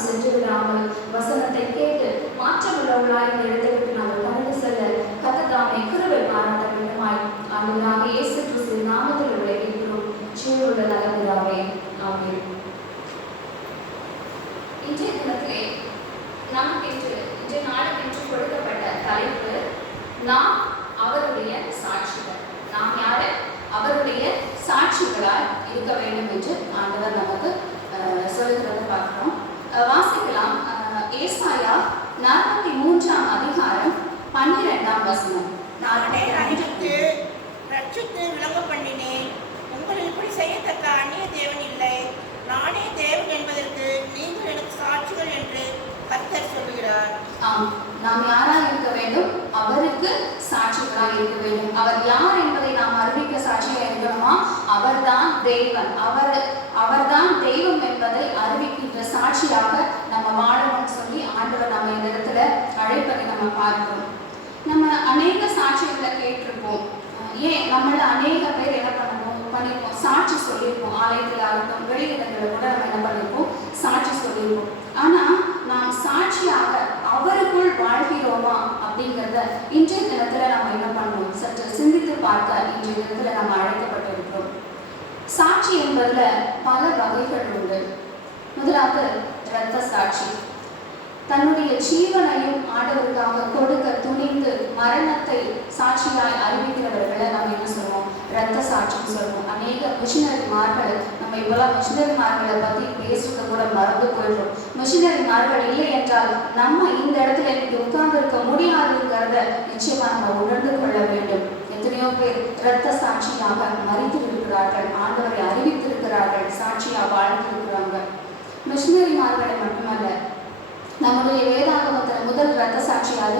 நாம் சென்று விடாமல் வசனத்தை கேட்டு மாற்றமுள்ளவர்களாய் இந்த இடத்தை விட்டு நாங்கள் கடந்து செல்ல கர்த்தர் கிருபை பாராட்ட வேண்டுமாய் ஆண்டவராக இயேசு கிறிஸ்துவின் நாமத்தில் விளைவிக்கிறோம். ஜீவனுள்ள நல்ல பிதாவே, ஆமென். இன்றைய தினத்திலே நமக்கென்று இன்றைய நாளுக்கென்று கொடுக்கப்பட்ட தலைப்பு நாம் அவருடைய சாட்சிகள். நாம் யாரு? அவருடைய சாட்சிகளால் இருக்க வேண்டும் என்று ஆண்டவர் நமக்கு சொல்லுகிறத பார்க்கிறோம். வாசிக்கலாம். ஏசாயா 43 அதிகாரம் 12 வசனம். நானே ரட்சித்து விளங்க பண்ணினேன், உங்களை இப்படி செய்யத்தக்க அந்நிய தேவன் இல்லை, நானே தேவன் என்பதற்கு நீங்கள் எனக்கு சாட்சிகள் என்று கர்த்தர் சொல்லுகிறார். நாம் யாராக இருக்க வேண்டும்? அவருக்கு சாட்சிகளாக இருக்க வேண்டும். அவர் யார் என்பதை நாம் அறிவிக்க சாட்சியாக இருக்கணுமா? அவர்தான் தேவன், அவர்தான் தெய்வம் என்பதை அறிவிக்கின்ற சாட்சியாக நம்ம வாழணும்னு சொல்லி ஆண்டவர் நம்ம இந்த இடத்துல அழைப்பதை நம்ம பார்க்கிறோம். நம்ம அநேக சாட்சிகளை கேட்டிருப்போம். ஏன் நம்மள அநேக பேர் என்ன பண்ணிருப்போம்? சாட்சி சொல்லியிருப்போம். ஆலயத்தில் ஆகட்டும், வெளியிடங்களில் கூட நம்ம என்ன பண்ணிருப்போம்? சாட்சி சொல்லியிருப்போம். ஆனா நாம் சாட்சியாக அவருக்குள் வாழ்கிறோமா அப்படிங்கிறத இன்றைய தினத்துல நம்ம என்ன பண்ணணும்? சற்று சிந்தித்து பார்க்க இன்றைய தினத்துல நம்ம அழைக்கப்பட்டிருக்கிறோம். சாட்சி என்பதுல பல வகைகள் உண்டு. முதலாவது இரத்த சாட்சி. தன்னுடைய ஜீவனையும் ஆண்டவருக்காக கொடுக்க துணிந்து மரணத்தை சாட்சியாய் அறிவிக்கிறவர்களை நம்ம என்ன சொல்லுவோம்? இரத்த சாட்சின்னு சொல்லுவோம். அநேக மிஷினரிமார்கள், நம்ம இப்பெல்லாம் மிஷினரிமார்களை பற்றி பேசுறத கூட மறந்து போயிடுறோம். மிஷினரிமார்கள் இல்லை என்றால் நம்ம இந்த இடத்துல இன்னைக்கு உட்கார்ந்து இருக்க முடியாதுங்கிறத நிச்சயமா நம்ம உணர்ந்து கொள்ள வேண்டும். எத்தனையோ பேர் இரத்த சாட்சியாக மறித்திருக்கிறார்கள், ஆண்டவரை அறிவித்திருக்கிறார்கள், சாட்சியாக வாழ்ந்திருக்கிறாங்க. மிஷினரிமார்களை மட்டுமல்ல, நம்முடைய வேதாகமத்தில் முதல் இரத்த சாட்சியாக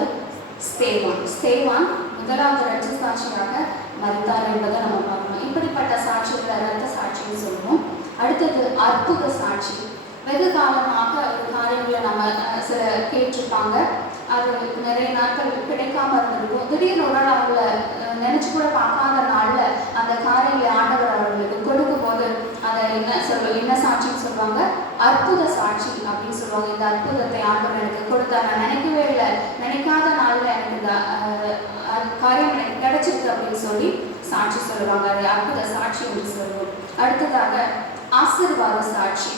ஸ்தேவான் முதலாவது இரத்த சாட்சியாக மரித்தார் என்பதை நம்ம பார்க்கணும். இப்படிப்பட்ட சாட்சிகளை இரத்த சாட்சின்னு சொல்லுவோம். அடுத்தது அற்புத சாட்சி. வெகு காலமாக ஒரு காரியங்களை நம்ம சில கேட்டிருப்பாங்க, அது நிறைய நாட்கள் கிடைக்காம இருந்திருக்கும். திடீர்னு ஒரு நாள் அவங்கள நினைச்சு கூட பார்க்காத நாள்ல அந்த காரியங்களை ஆண்டவர் அவர்களுக்கு கொடுக்கும் போது அதை என்ன சாட்சின்னு சொல்லுவாங்க? அற்புத சாட்சி அப்படின்னு சொல்லுவாங்க. இந்த அற்புதத்தை ஆண்டவர் எனக்கு கொடுத்தார், நான் நினைக்கவே இல்லை, நினைக்காத நாள்ல எனக்கு இந்த காரியம் எனக்கு கிடைச்சிருக்கு அப்படின்னு சொல்லி சாட்சி சொல்லுவாங்க. அது அற்புத சாட்சி என்று சொல்லுவோம். அடுத்ததாக ஆசீர்வாத சாட்சி.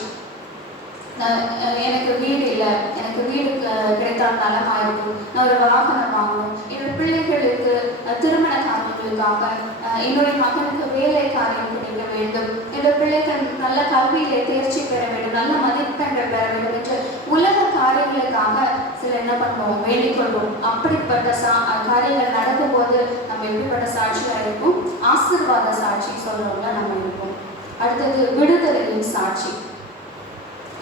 எனக்கு வீடு இல்லை, எனக்கு வீடு கிடைத்தால் நலமாக இருக்கும், நான் ஒரு வாகனம் வாங்கணும், என்னோட பிள்ளைகளுக்கு திருமண காரியங்களுக்காக, என்னுடைய மகனுக்கு வேலை காரியம் கிடைக்க வேண்டும், என்னோட பிள்ளைகள் நல்ல கல்வியிலே தேர்ச்சி பெற வேண்டும், நல்ல மதிப்பெண்கள் பெற வேண்டும் என்று உலக காரியங்களுக்காக சில என்ன பண்ணுவோம்? வேண்டிக் கொள்வோம். அப்படிப்பட்ட காரியங்கள் நடக்கும் போது நம்ம எப்படிப்பட்ட சாட்சியாக இருக்கும்? ஆசீர்வாத சாட்சி சொல்றவங்க நம்ம இருப்போம். அடுத்தது விடுதலையின் சாட்சி.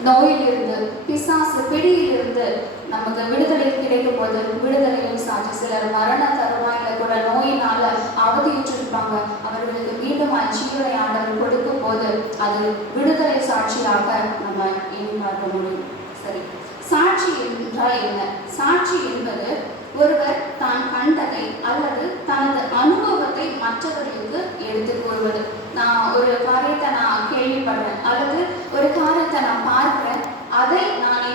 நோயிலிருந்து, பிசாசு பிடியிலிருந்து நமக்கு விடுதலை கிடைக்கும் போது விடுதலையின் சாட்சி. சிலர் மரண தருவாயில கூட நோயினால அவதியுற்றிருப்பாங்க, அவர்களுக்கு மீண்டும் ஜீவனை ஆண்டவர் கொடுக்கும் போது அது விடுதலை சாட்சியாக நம்ம எண்ணி பார்க்க முடியும். சரி, சாட்சி என்றால் என்ன? சாட்சி என்பது ஒருவர் தான் கண்டதை அல்லது தனது அனுபவத்தை மற்றவர்களுக்கு எடுத்து கூறுவது. நான் ஒரு காரியத்தை நான் கேள்விப்படுறேன் அல்லது ஒரு காரியத்தை நான் பார்க்கிறேன், அதை நான்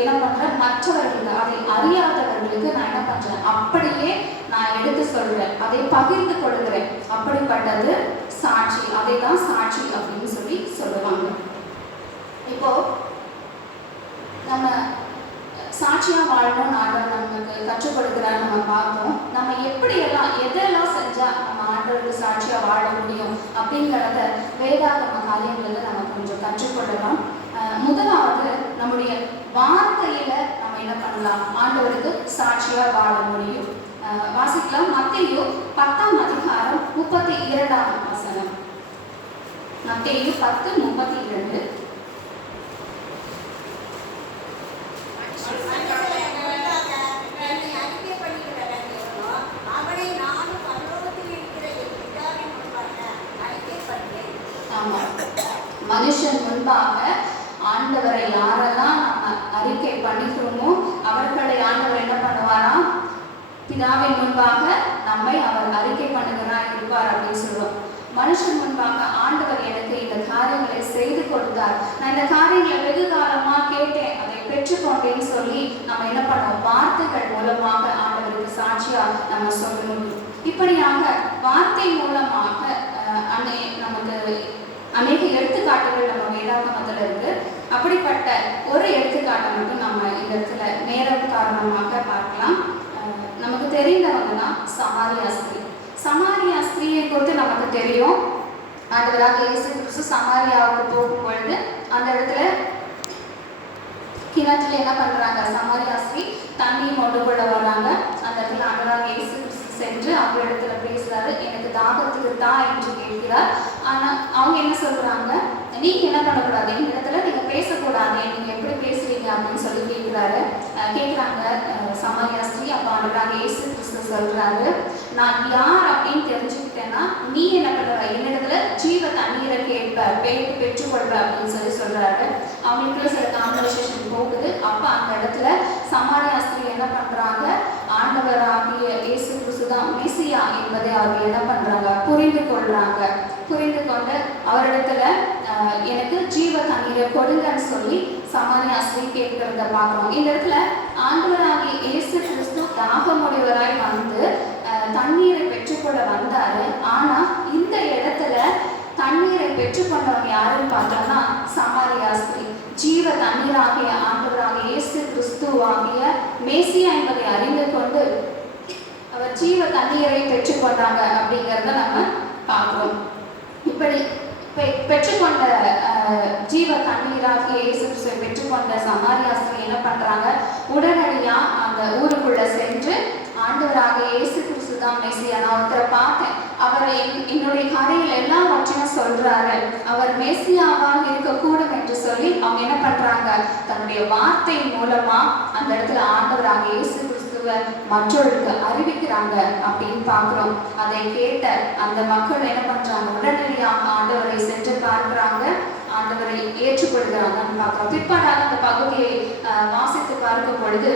என்ன பண்றேன்? மற்றவர்களுக்கு, அதை அறியாதவர்களுக்கு நான் என்ன பண்றேன்? அப்படியே நான் எடுத்து சொல்றேன், அதை பகிர்ந்து கொடுக்கிறேன். அப்படிப்பட்டது சாட்சி. அதை தான் சாட்சி அப்படின்னு சொல்லி சொல்லுவாங்க. இப்போ நம்ம சாட்சியா வாழணும் ஆண்டவர் நமக்கு கற்றுக் கொடுக்கிறார். நம்ம பார்த்தோம், நம்ம எப்படியெல்லாம் எதெல்லாம் செஞ்சா நம்ம ஆண்டவருக்கு சாட்சியா வாழ முடியும் அப்படிங்கிறத வேதாகம காரியங்கள்ல நம்ம கொஞ்சம் கற்றுக்கொள்ளலாம். முதலாவது, நம்முடைய வார்த்தையில நம்ம என்ன பண்ணலாம்? ஆண்டவருக்கு சாட்சியா வாழ முடியும். வாசிக்கலாம். மத்தேயு 10 அதிகாரம் 32 வசனம். மத்தேயு 10:32. மனுஷன் முன்பாக ஆண்டவரை யாரெல்லாம் நம்ம அறிக்கை பண்ணிக்கிறோமோ அவர்களை ஆண்டவர் என்ன பண்ணுவாராம்? பிதாவின் முன்பாக நம்மை அவர் அறிக்கை பண்ணுகிறார் இருப்பார் அப்படின்னு சொல்லுவோம். மனுஷன் முன்பாக ஆண்டவர் எனக்கு இந்த காரியங்களை செய்து கொடுத்தார், நான் இந்த காரியங்களை வெகு காலமா கேட்டேன், அதை நம்ம சொல்ல முடியும். இப்படியாக வார்த்தை மூலமாக நமக்கு அநேக எடுத்துக்காட்டுகள் நம்ம வேதாகமத்தில் இருக்கு. அப்படிப்பட்ட ஒரு எடுத்துக்காட்டை மட்டும் நம்ம இந்த இடத்துல நேரம் காரணமாக பார்க்கலாம். நமக்கு தெரிந்தவங்க தான் சமாரியா ஸ்திரீ. சமாரியா ஸ்திரீயை குறித்து நமக்கு தெரியும். ஆண்டவராக இயேசு கிறிஸ்து சமாரியாவுக்கு போகும் பொழுது அந்த இடத்துல கிணத்துல என்ன பண்றாங்க, சமாரியா ஸ்திரீ தண்ணி மொண்டு கொள்ள வர்றாங்க. அந்த இடத்துல ஆண்டவராக இயேசு கிறிஸ்து சென்று அவங்க இடத்துல பேசுறாரு, எனக்கு தாகத்துக்கு தான் என்று கேட்கிறார். ஆனா அவங்க என்ன சொல்றாங்க, நீங்க என்ன பண்ணக்கூடாது, இந்த இடத்துல நீங்க பேசக்கூடாது, நீங்க எப்படி பேசுறீங்க அப்படின்னு சொல்லி கேட்குறாங்க சமாரியா ஸ்திரீ. அப்போ ஆண்டவராக இயேசு கிறிஸ்து சொல்றாரு, நான் யார் அப்படின்னு தெரிஞ்சுக்கிட்டேன்னா நீ என்ன பண்ணுற, என்னிடத்துல ஜீவ தண்ணீரை பெற்றுக்கொள்வ அப்படின்னு சொல்லி சொல்றாரு. அவங்களுக்குள்ள சில கான்வர்சேஷன் போகுது. அப்போ அந்த இடத்துல சமாரியா ஸ்திரீ என்ன பண்றாங்க, ஆண்டவராகிய இயேசு கிறிஸ்து தான் மெசியா என்பதை அவர்கள் என்ன பண்றாங்க, புரிந்து கொள்றாங்க. புரிந்து கொண்டு அவரிடத்துல எனக்கு ஜீவ தண்ணீரை கொடுங்கன்னு சொல்லி சமாரியா ஸ்திரீ கேட்கிறத பார்க்கிறோம். இந்த இடத்துல ஆண்டவராகிய இயேசு கிறிஸ்து தாகமுடையவராய் வந்து தண்ணீரை பெற்றுக்கொள்ள வந்தாரு. ஆனா இந்த இடத்துல தண்ணீரை பெற்றுக்கொண்டவங்க யாருன்னு பார்த்தோம்னா சமாரியா ஸ்திரீ. ஜீவ தண்ணீராகிய ஆண்டவராகிய இயேசு கிறிஸ்துவாகிய மேசியா என்பதை அறிந்து கொண்டு அவர் ஜீவ தண்ணீரை பெற்றுக்கொண்டாங்க அப்படிங்கிறத நம்ம பார்க்கிறோம். இப்படி பெற்றுக்கொண்ட ஜீவ தண்ணீராகிய இயேசு கிறிஸ்துவை பெற்றுக்கொண்ட சமாரியா ஸ்திரீ என்ன பண்றாங்க, உடனடியா அந்த ஊருக்குள்ள சென்று ஆண்டவராகிய இயேசு கிறிஸ்து தான் மெசியா, நான் ஒருத்தரை பார்த்தேன், அவர் என்னுடைய கதையில் எல்லாவற்றையும் சொல்றாரு, அவர் மெசியாவாக இருக்கக்கூடும் என்று சொல்லி அவங்க என்ன பண்றாங்க, தன்னுடைய வார்த்தை மூலமா அந்த இடத்துல ஆண்டவராகிய இயேசு கிறிஸ்துவை மற்றவர்களுக்கு அறிவிக்கிறாங்க அப்படின்னு பார்க்கிறோம். அதை கேட்ட அந்த மக்கள் என்ன பண்றாங்க, உடனடியாக ஆண்டவரை சென்று பார்க்கிறாங்க, ஆண்டவரை ஏற்றுக்கொள்கிறாங்கன்னு பார்க்கிறோம். பிற்பாடாக அந்த பகுதியை வாசித்து பார்க்கும் பொழுது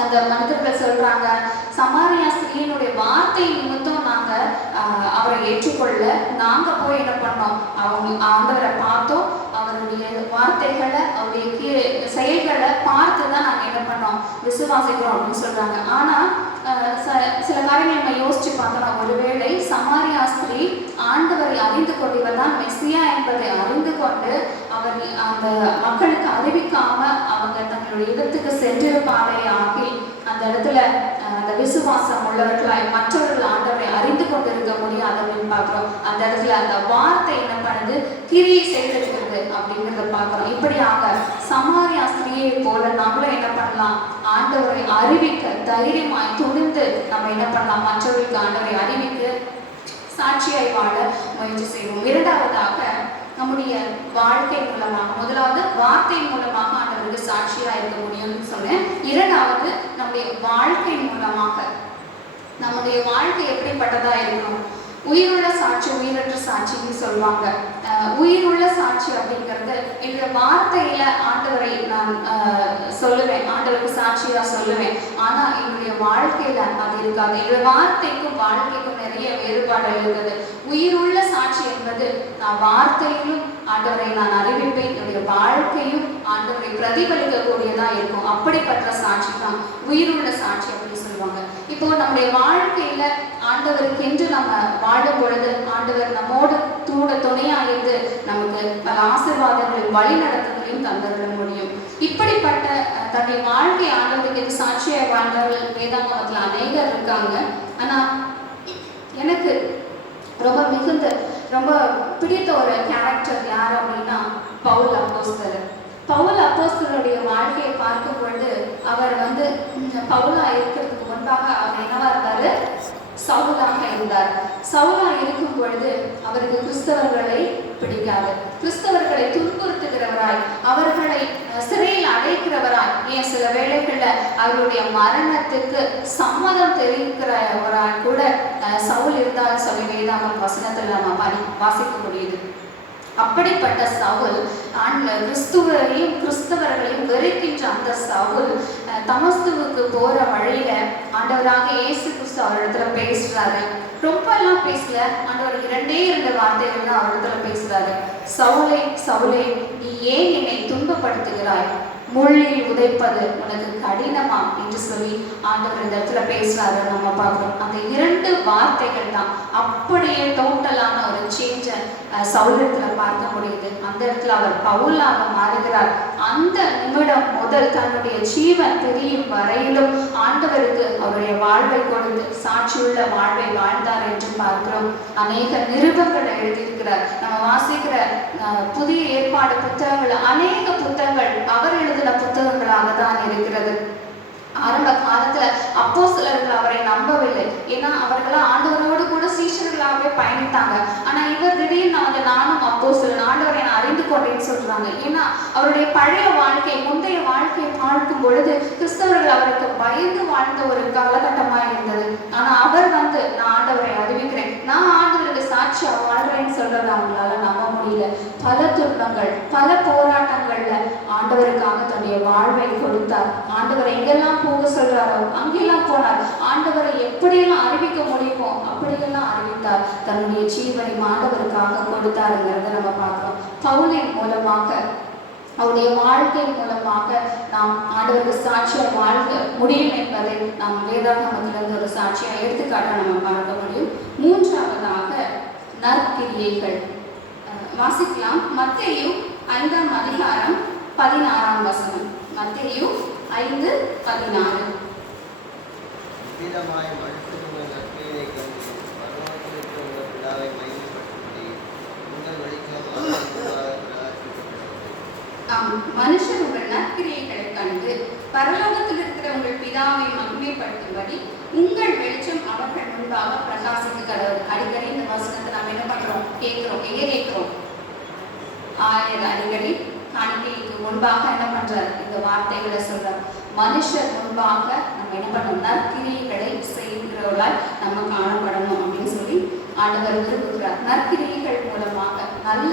அந்த மனிதர்கள் சொல்றாங்க, சமாரியா ஸ்திரீயினுடைய வார்த்தை நிமித்தம் நாங்க அவரை ஏற்றுக்கொள்ள நாங்க போய் என்ன பண்ணோம், அவங்க ஆண்டவரை பார்த்தோம், அவருடைய வார்த்தைகளை அவருடைய செயல்களை பார்த்து தான் நாங்க என்ன பண்ணோம், விசுவாசிக்கிறோம் அப்படின்னு சொல்றாங்க. ஆனா சில காரியங்களை நம்ம யோசிச்சு பார்த்தோம், ஒருவேளை சமாரியா ஸ்திரீ ஆண்டவரை அறிந்து கொண்டு இவர் தான் மெசியா என்பதை அறிந்து கொண்டு அவர் அந்த மக்களுக்கு அறிவிக்காம அவங்க தங்களுடைய இடத்துக்கு சென்றிருப்பாரே ஆகி அந்த இடத்துல அந்த விசுவாசம் உள்ளவர்களாய் மற்றவர்கள் ஆண்டவரை அறிந்து கொண்டிருக்க முடியாது அப்படின்னு பார்க்கிறோம். அந்த இடத்துல அந்த வார்த்தை என்ன பண்ணுது, கிரியை செய்திருக்கிறது அப்படிங்கிறத பார்க்கிறோம். இப்படியாக சமாரியா ஸ்திரீயை போல நம்மளும் என்ன பண்ணலாம், ஆண்டவரை அறிவிக்க தைரியமாய் துணிந்து நம்ம என்ன பண்ணலாம், மற்றவர்களுக்கு ஆண்டவரை அறிவிக்க சாட்சியாய் வாழ முயற்சி செய்வோம். இரண்டாவதாக நம்முடைய வாழ்க்கை மூலமாக, முதலாவது வார்த்தை மூலமாக ஆண்டவருக்கு சாட்சியா இருக்க முடியும்னு சொன்னேன். இரண்டாவது நம்முடைய வாழ்க்கை மூலமாக, நம்முடைய வாழ்க்கை எப்படிப்பட்டதா இருக்கணும், உயிருள்ள சாட்சி உயிரற்ற சாட்சின்னு சொல்லுவாங்க. உயிருள்ள சாட்சி அப்படிங்கிறது இந்த வார்த்தையில ஆண்டவரை நான் சொல்லுவேன், ஆண்டவருக்கு சாட்சியா சொல்லுவேன், ஆனா என்னுடைய வாழ்க்கையில அது இருக்காது. என்னுடைய வார்த்தைக்கும் வாழ்க்கைக்கும் நிறைய வேறுபாடு இருக்குது. உயிருள்ள சாட்சி என்பது நான் வார்த்தையிலும் ஆண்டவரை நான் அறிவிப்பேன், என்னுடைய வாழ்க்கையும் ஆண்டவரை பிரதிபலிக்கக்கூடியதா இருக்கும். அப்படிப்பட்ட சாட்சி தான் உயிருள்ள சாட்சி அப்படின்னு சொல்லுவாங்க. இப்போ நம்முடைய வாழ்க்கையில ஆண்டவருக்கு என்று நம்ம வாழும் பொழுது ஆண்டவர் நம்மோடு துணையா இருந்து நமக்கு பல ஆசீர்வாதங்களையும் வழி நடத்துதலையும் தந்துவிட முடியும். இப்படிப்பட்ட தன்னுடைய வாழ்க்கை ஆண்டவருக்கு சாட்சியாக வாழ்ந்தவர்கள் வேதாகமத்தில் அநேகர் இருக்காங்க. ஆனா எனக்கு ரொம்ப பிடித்த ஒரு கேரக்டர் யார் அப்படின்னா பவுல் அப்போஸ்தலர். பவுல் அப்போஸ்தலருடைய வாழ்க்கையை பார்க்கும் பொழுது அவர் பவுலா இருக்கிறதுக்கு முன்பாக அவர் என்னவா இருந்தாரு, சவுலாக இருந்தார். சவுலா இருக்கும் பொழுது அவருக்கு கிறிஸ்தவர்களை பிடிக்காது, கிறிஸ்தவர்களை துன்புறுத்துகிறவராய், அவர்களை சிறையில் அடைக்கிறவராய், ஏன் சில வேளைகள்ல அவருடைய மரணத்துக்கு சம்மதம் தெரிவிக்கிறவராய் கூட சவுல் இருந்தால் சொல்லி வேதாகம வசனத்துல நம்ம வாசிக்க முடியுது. அப்படிப்பட்ட சவுல் கிறிஸ்துவர்களையும் வெறுக்கின்ற அந்த சவுல் தமஸ்குவுக்கு போற வழியில ஆண்டவராக இயேசு கிறிஸ்து அவரிடத்துல பேசுறாரு. ரொம்ப எல்லாம் பேசல, ஆண்டவர் 2 வார்த்தைகள் தான் அவரிடத்துல பேசுறாரு. சவுலே சவுலே, நீ ஏன் என்னை துன்பப்படுத்துகிறாய்? முள்ளில் உதைப்பது உனக்கு கடினமா என்று சொல்லி ஆண்டவர் இந்த இடத்துல பேசுறாரு நம்ம பார்க்கிறோம். அந்த 2 வார்த்தைகள் தான் அப்படியே டோட்டலான ஒரு சேஞ்சை சவுலத்துல பார்க்க முடியுது. அந்த இடத்துல அவர் பவுலாக மாறுகிறார். அந்த நிமிடம் முதல் தன்னுடைய ஜீவன் தெரியும் வரையிலும் ஆண்டவருக்கு அவருடைய வாழ்வை கொடுத்து சாட்சியுள்ள வாழ்வை வாழ்ந்தார் என்று பார்க்கிறோம். அநேக நிருபங்களை எழுதியிருக்கிறார். நம்ம வாசிக்கிற புதிய ஏற்பாடு புத்தகங்கள், அநேக புத்தகங்கள் அவர் எழுதின புத்தகங்களாக தான் இருக்கிறது. ஆரம்ப காலத்துல அப்போஸ்தலர்கள் அவரை நம்பவில்லை. ஏன்னா அவர்களாம் ஆண்டவரோடு கூட சீஷர்களாகவே பயணித்தாங்க. ஆனா இவர் திடீர்னு வந்து நானும் அப்போஸ்தலன், ஆண்டவரை நான் அறிந்து கொண்டேன்னு சொல்றாங்க. ஏன்னா அவருடைய பழைய வாழ்க்கை, முந்தைய வாழ்க்கையை பார்க்கும் பொழுது கிறிஸ்தவர்கள் அவருக்கு பயந்து வாழ்ந்த ஒரு காலகட்டமா இருந்தது. ஆனா அவர் வந்து நான் ஆண்டவரை அறிவிக்கிறேன், நான் ஆண்டவருக்கு சாட்சியா வாழ்றேன்னு சொல்றதை அவங்களால நம்ப முடியல. பல துன்பங்கள், பல போராட்டங்கள்ல ஆண்டவருக்காக தன்னுடைய வாழ்வை கொடுத்தார். ஆண்டவரை எங்கெல்லாம் போக சொல்றாரோ அங்கெல்லாம் போனார். ஆண்டவரை எப்படியெல்லாம் அறிவிக்க முடியுமோ அப்படியெல்லாம் அறிவித்தார். தன்னுடைய ஜீவனை ஆண்டவருக்காக கொடுத்தாருங்கிறத நம்ம பார்க்கிறோம். பவுலின் மூலமாக, அவருடைய வாழ்க்கை மூலமாக நாம் ஆண்டவருக்கு சாட்சியாக வாழ்க்க முடியும் என்பதை நாம் வேதாகமத்திலிருந்து ஒரு சாட்சியாக எடுத்துக்காட்ட நம்ம பார்க்க முடியும். 3ஆவதாக நற்கிரியைகள் வாசிக்கலாம். மத்தேயு 5ஆம் அதிகாரம் 16ஆம் வசனம். மத்தேயு 5:16. மனுஷர் உங்கள் நற்கிரியைகளை கண்டு பரலோகத்தில் இருக்கிற உங்கள் பிதாவை மகிமைப்படுத்தும்படி உங்கள் வெளிச்சம் அவர்கள் முன்பாக பிரகாசித்து கடவுள். அடிக்கடி இந்த வசனத்தை நம்ம என்ன பண்றோம்? கேட்கிறோம். எங்கே கேட்கிறோம்? அடிக்கடி காணிக்கைக்கு முன்பாக என்ன பண்றார்? இந்த வார்த்தைகளை சொல்றார். மனுஷர் முன்பாக நம்ம என்ன பண்ணணும்? நற்கிரியைகளை செய்கிறவர்களால் நம்ம காணப்படணும் அப்படின்னு சொல்லி ஆண்டவர் விரும்புகிறார். நற்கிரியைகள் மூலமாக, நல்ல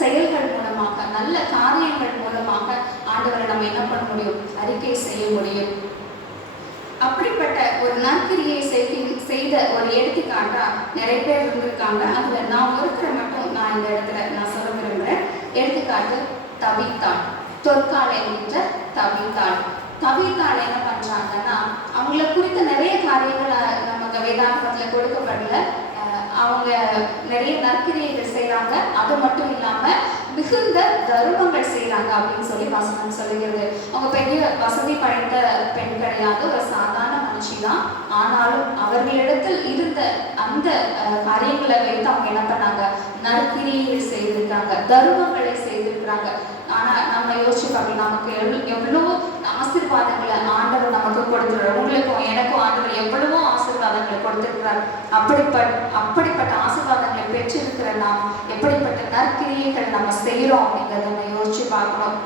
செயல்கள் மூலமாக, நல்ல காரியங்கள் மூலமாக ஆண்டவரை நம்ம என்ன பண்ண முடியும்? அறிக்கை செய்ய முடியும். அப்படிப்பட்ட ஒரு நற்கிரியை செய்த ஒரு எடுத்துக்காட்டா நிறைய பேர் இருந்திருக்காங்க. அதுல நான் ஒருத்தரை மட்டும் நான் இந்த இடத்துல நான் சொல்ல விரும்புகிறேன். எடுத்துக்காட்டு தபித்தாள், தொற்காலை என்கின்ற தபித்தாள். தபித்தாள் என்ன பண்றாங்கன்னா, அவங்கள குறித்த நிறைய காரியங்கள் நமக்கு வேதாகமத்துல கொடுக்கப்படல. அவங்க நிறைய நற்கிரியைகள் செய்யறாங்க. அது மட்டும் இல்லாம மிகுந்த தர்மங்கள் செய்யறாங்க அப்படின்னு சொல்லி வசனம் சொல்லுகிறது. அவங்க பெரிய வசதி படைத்த பெண் கிடையாது, ஒரு சாதாரண மனுஷி தான். ஆனாலும் அவர்களிடத்தில் இருந்த அந்த காரியங்களை வைத்து அவங்க என்ன பண்ணாங்க? நற்கிரியைகள் செய்திருக்காங்க, தர்மங்களை செய்திருக்கிறாங்க. ஆனா நம்ம யோசிச்சு பார்க்கலாம், நமக்கு எவ்வளோ ஆசீர்வாதங்களை ஆண்டவர் நமக்கு கொடுத்துருவார். உங்களுக்கும் எனக்கும் ஆண்டவர் எவ்வளவோ ஆசீர்வாதங்களை கொடுத்திருக்கிறார். அப்படிப்பட்ட ஆசீர்வாதங்களை பெற்றிருக்கிற நாம் எப்படிப்பட்ட நற்கிரியைகள் நம்ம செய்யறோம் அப்படிங்கிறத நம்ம யோசிச்சு பார்க்கணும்.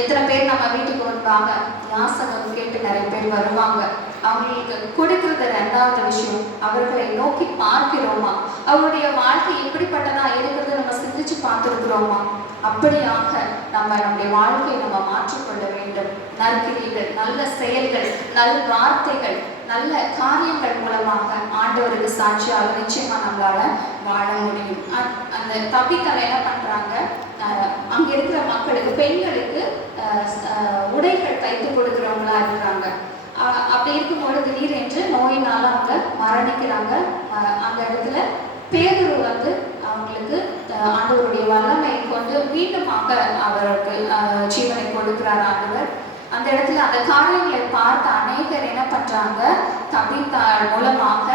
எத்தனை பேர் நம்ம வீட்டுக்கு வருவாங்க, யாசகம் கேட்டு நிறைய பேர் வருவாங்க. அவங்களுக்கு கொடுக்கறது 2வது விஷயம், அவர்களை நோக்கி பார்க்கிறோமா? அவருடைய வாழ்க்கை எப்படிப்பட்டதா இருக்கிறது நம்ம சிந்திச்சு பார்த்துருக்கிறோமா? அப்படியாக நம்முடைய வாழ்க்கையை நம்ம மாற்றிக்கொள்ள வேண்டும். நற்கிரியைகள், நல்ல செயல்கள், நல் வார்த்தைகள், நல்ல காரியங்கள் மூலமாக ஆண்டவருக்கு சாட்சியாக நிச்சயமா நம்மளால வாழ முடியும். அந்த தபித்தால என்ன பண்றாங்க? அங்க இருக்கிற மக்களுக்கு, பெண்களுக்கு உடைகள் தைத்து கொடுக்கிறவங்களா இருக்கிறாங்க. அப்படி இருக்கும்போது திடீரென்று நோயினால அவங்க மரணிக்கிறாங்க. அந்த இடத்துல பேதுரு வந்து அவங்களுக்கு ஆண்டவருடைய வல்லமையை கொண்டு மீண்டுமாக அவருக்கு ஜீவனை கொடுக்கிறார் ஆண்டவர். அந்த இடத்துல அந்த காரியங்களை பார்த்து அநேகர் என்ன பண்றாங்க? தபித்தாள் மூலமாக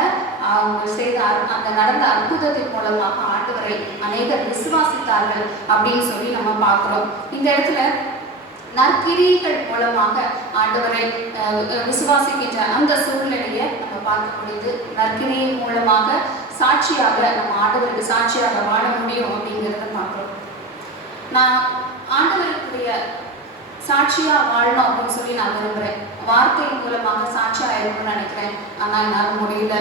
அவங்க செய்த அந்த நடந்த அற்புதத்தின் மூலமாக ஆண்டவரை அநேகர் விசுவாசித்தார்கள் அப்படின்னு சொல்லி நம்ம பார்க்கிறோம். இந்த இடத்துல நற்கிரியைகள் மூலமாக ஆண்டவரை விசுவாசிக்கின்ற அந்த சூழ்நிலையை நம்ம பார்க்க முடியுது. நற்கிரியை மூலமாக சாட்சியாக நம்ம ஆண்டவருக்கு சாட்சியாக வாழ முடியும் அப்படிங்கிறத பார்க்கிறோம். நான் ஆண்டவருக்குரிய சாட்சியா வாழணும் அப்படின்னு சொல்லி நான் விரும்புறேன். வார்த்தையின் மூலமாக சாட்சியா இருக்கணும்னு நினைக்கிறேன். ஆனா என்னால் முடியல.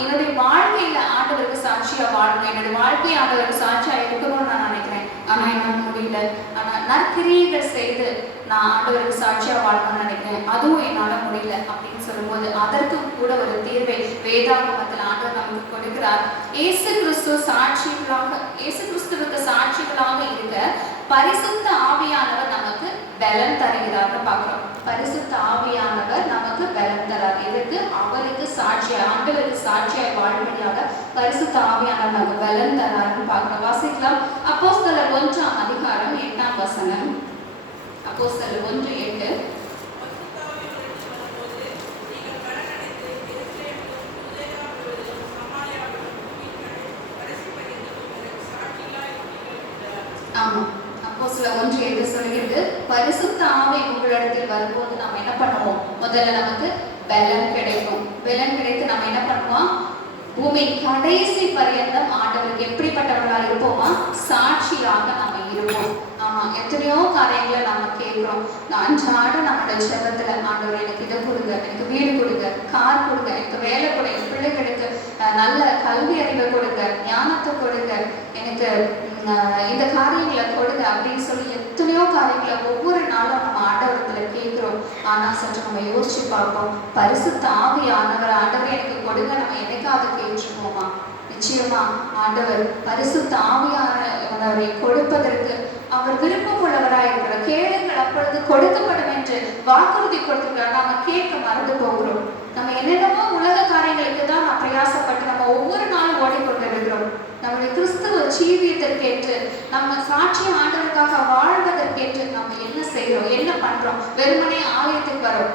என்னுடைய வாழ்க்கையில ஆண்டவருக்கு சாட்சியா வாழணும், என்னுடைய வாழ்க்கையை ஆண்டவருக்கு சாட்சியா இருக்கணும்னு நான் நினைக்கிறேன். ஆனா என்னால முடியல, ஆனா நற்கிரியைகள் செய்து நான் ஆண்டவருக்கு சாட்சியா வாழணும்னு நினைக்கிறேன், அதுவும் என்னால முடியல அப்படின்னு சொல்லும்போது அதற்கு கூட ஒரு தீர்வை வேதாகமத்தில் ஆண்டவர் நமக்கு கொடுக்கிறார். இயேசு கிறிஸ்துவுக்கு சாட்சிகளாக இருக்க பரிசுத்த ஆவியானவர் நமக்கு பலன் தருகிறார்னு பார்க்கிறோம். பரிசுத்த ஆவியானவர் நமக்கு பலன் தரார். எதற்கு? அவருக்கு சாட்சியா, ஆண்டவருக்கு சாட்சியாய் வாழ்வழியாக பரிசுத்த ஆவியானவர் நமக்கு பலன் தரார்னு பார்க்கிறோம். வாசிக்கலாம். அப்போஸ்தலர் 1ஆம் அதிகாரம் 8ஆம் வசனம். அப்போஸ்தலர் 1:8. ஆமா, அப்போஸ்தலர் 1:8 சொல்கிறது, பரிசுத்த ஆவி உங்களிடத்தில் வரும்போது நம்ம என்ன பண்ணுவோம்? முதல்ல நமக்கு பலன் கிடைக்கும். பலன் கிடைத்து நம்ம என்ன பண்ணுவோம்? பூமி கடைசி பரியந்தம் ஆண்டவருக்கு எப்படிப்பட்டவர்களாக இருப்போமா? சாட்சியாக நம்ம இருப்போம். ஆமா, எத்தனையோ காரியங்களை நம்ம கேட்கிறோம். அன்றாட நம்மளோட ஜெபத்துல, ஆண்டவர் எனக்கு இதை கொடுங்க, எனக்கு வீடு கொடுங்க, கார் கொடுங்க, எனக்கு வேலை கொடுங்க, என் பிள்ளைகளுக்கு நல்ல கல்வி அறிவை கொடுங்க, ஞானத்தை கொடுங்க, எனக்கு இந்த காரியங்களை கொடுங்க அப்படின்னு சொல்லி எத்தனையோ காரியங்களை ஒவ்வொரு நாளும் நம்ம ஆண்டவரத்துல கேட்கிறோம். ஆனா சற்று நம்ம யோசிச்சு பார்ப்போம், பரிசுத்த ஆவியானவர் ஆண்டவர் எனக்கு கொடுங்க நம்ம என்னைக்காவது கேட்டுருப்போமா? நிச்சயமா ஆண்டவர் பரிசுத்த ஆவியானவரை கொடுப்பதற்கு அவர் விருப்பம் உள்ளவராய் இருக்கிறார். கேளுங்கள் அப்பொழுது கொடுக்கப்படும் என்று வாக்குறுதி கொடுத்திருக்கிறார். நாம கேட்க மறந்து போகிறோம். நம்ம என்னென்னமோ உலக காரியங்களுக்கு தான் நம்ம பிரயாசப்பட்டு நம்ம ஒவ்வொரு நாளும் ஓடிக்கொண்டு இருக்கிறோம். நம்முடைய கிறிஸ்துவ ஜீவியத்திற்கேற்று நம்ம சாட்சி ஆண்டவருக்காக வாழ்வதற்கேற்று நம்ம என்ன செய்கிறோம், என்ன பண்றோம்? வெறுமனே ஆலயத்துக்கு வரோம்,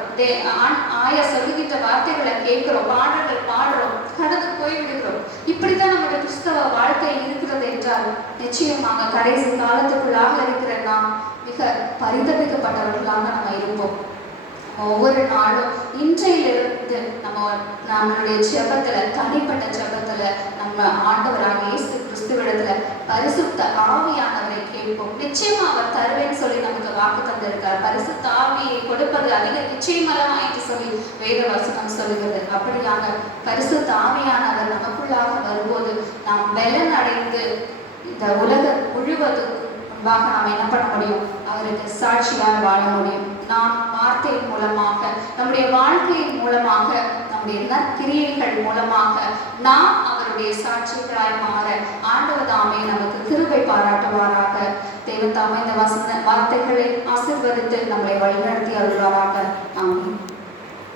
ஆயா சொல்லுகின்ற வார்த்தைகளை கேட்கிறோம், பாடல்கள் பாடுறோம், கடந்து போய்விடுகிறோம். இப்படித்தான் நம்முடைய கிறிஸ்தவ வாழ்க்கை இருக்கிறது என்றால் நிச்சயமாக கடைசி காலத்துக்குள்ளாக இருக்கிற நாம் மிக பரிதபிக்கப்பட்டவர்களாக நம்ம இருப்போம். ஒவ்வொரு நாளும் இன்றையிலிருந்து நம்மளுடைய ஜெபத்துல, தனிப்பட்ட ஜெபத்துல நம்ம ஆண்டவராக இயேசு கிறிஸ்துவிடத்துல பரிசுத்த ஆவியானவரை கேட்போம். நிச்சயமா அவர் தருவேன்னு சொல்லி நமக்கு வாக்கு தந்திருக்கார். பரிசுத்த ஆவியை கொடுப்பது அதிக நிச்சயமல்லாம் என்று சொல்லி வேத வசனம் சொல்லுகிறது. அப்படியாக பரிசுத்த ஆவியானவர் நமக்குள்ளாக வரும்போது நாம் பலன் அடைந்து இந்த உலகம் முழுவதும் முன்பாக நாம் என்ன பண்ண முடியும்? அவருக்கு சாட்சியாக வாழ முடியும். நாம் வார்த்தையின் மூலமாக, நம்முடைய வாழ்க்கையின் மூலமாக, நம்முடைய நற்கிரியைகள் மூலமாக நாம் அவருடைய சாட்சிகளாய் மாற ஆண்டவர் தாமே நமக்கு கிருபை பாராட்டுவாராக. தேவன் தாமே இந்த வார்த்தைகளை ஆசீர்வதித்து நம்மளை வழிநடத்தி அருள்வாராக. ஆமென்.